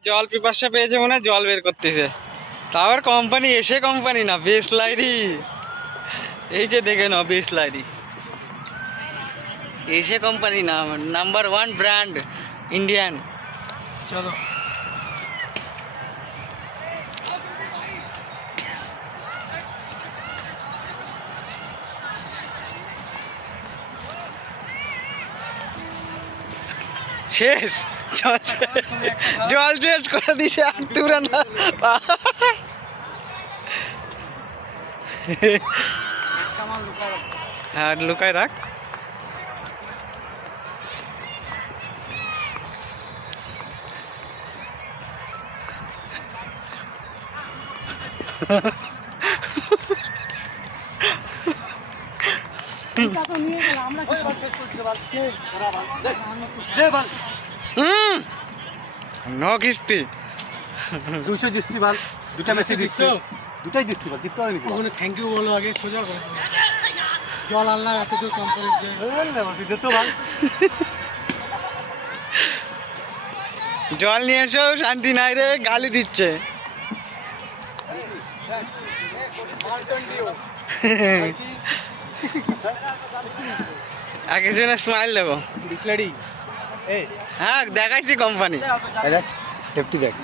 জল পিপাসা পেয়েছে মনে হয়, জল বের করতেছে। তারপর কোম্পানি এসে কোম্পানি না, বিসলারি। এই যে দেখে নাও বিসলারি এসে কোম্পানি না, নাম্বার 1 ব্র্যান্ড ইন্ডিয়ান। চলো শেষ জল শেষ করে দিছে, আর তুরা না। হ্যাঁ লুকায় রাখ। নো কিস্তি 200 জিতছি বাল, দুটা মেসি দিচ্ছি, দুটাই জিতছি বাল, জিততে পারিনি। ওখানে থ্যাংক ইউ বলো আগে, সোজা করে জল আনলাম এত দূর কোম্পানি যে দিত বাল। জল নিয়ে এসেও শান্তি নাই রে, গালি দিচ্ছে। একজনের স্মাইল দেবো। বিসলারি হ্যাঁ দেখাইছি কোম্পানি। Safety bag.